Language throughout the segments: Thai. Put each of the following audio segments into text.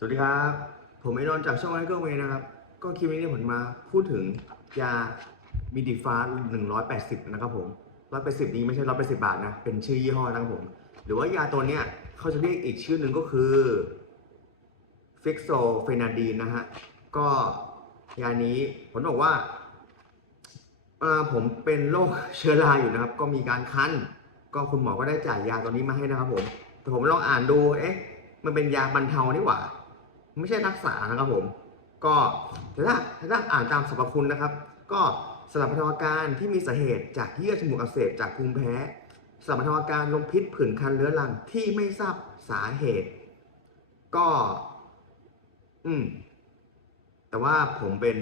สวัสดีครับ ผมไอ้นนจากช่องไอเกิลเวนะครับ ก็คลิปนี้เนี่ยผมมาพูดถึงยามิดิฟ้า180นะครับผม180นี้ไม่ใช่180บาทนะ เป็นชื่อยี่ห้อนะครับผม หรือว่ายาตัวเนี้ยเขาจะเรียกอีกชื่อหนึ่งก็คือฟิกโซเฟนาดีนนะฮะ ก็ยานี้ผมบอกว่าผมเป็นโรคเชื้อราอยู่นะครับ ก็มีการคันก็คุณหมอก็ได้จ่ายยาตัวนี้มาให้นะครับผม แต่ผมลองอ่านดู เอ๊ะ มันเป็นยาบรรเทานี่หว่า ไม่ใช่รักษานะครับผม ก็ถ้าถ้าอ่านตามสรรพคุณนะครับ ก็สำหรับบรรเทาการที่มีสาเหตุจากเยื่อจมูกอักเสบจากภูมิแพ้สำหรับบรรเทาการลมพิษผื่นคันเรื้อรังที่ไม่ทราบสาเหตุ ก็ อืม แต่ว่าผมเป็น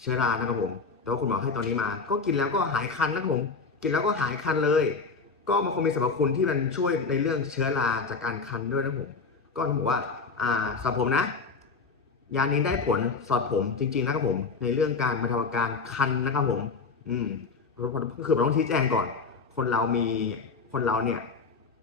เชื้อรานะครับผม แต่ว่าคุณหมอให้ตอนนี้มา ก็กินแล้วก็หายคันนะครับผม กินแล้วก็หายคันเลย ก็มันคงมีสรรพคุณที่มันช่วยในเรื่องเชื้อราจากการคันด้วยนะผม ก็ต้องบอกว่า อ่าสับผมนะ ยานี้ได้ผลสอดผมจริง ๆ นะครับผม ในเรื่องการบรรเทาอาการคันนะครับผม อืมก็คือเราต้องชี้แจงก่อน คนเรามีคนเราเนี่ย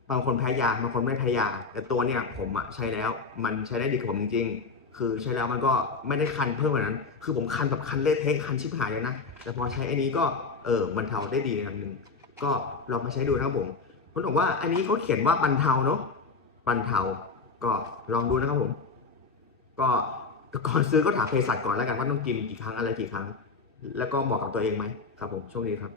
บางคนแพ้ยาบางคนไม่แพ้ยา แต่ตัวเนี่ยผมอะใช้แล้ว มันใช้ได้ดีกับผมจริงๆคือใช้แล้วมันก็ไม่ได้คันเพิ่มกว่านั้น คือผมคันแบบคันเละเทะคันชิบหายเลยนะ แต่พอใช้อันนี้ก็เออบรรเทาได้ดีนะครับนึงก็ลองมาใช้ดูนะครับผมผมบอกว่าอันนี้เขาเขียนว่าบรรเทาเนาะบรรเทา ก็ลองดูนะครับผม ก็ก่อนซื้อก็ถามเภสัชก่อนแล้วกันว่าต้องกินกี่ครั้งอะไรกี่ครั้ง แล้วก็เหมาะกับตัวเองไหมครับผมโชคดีครับ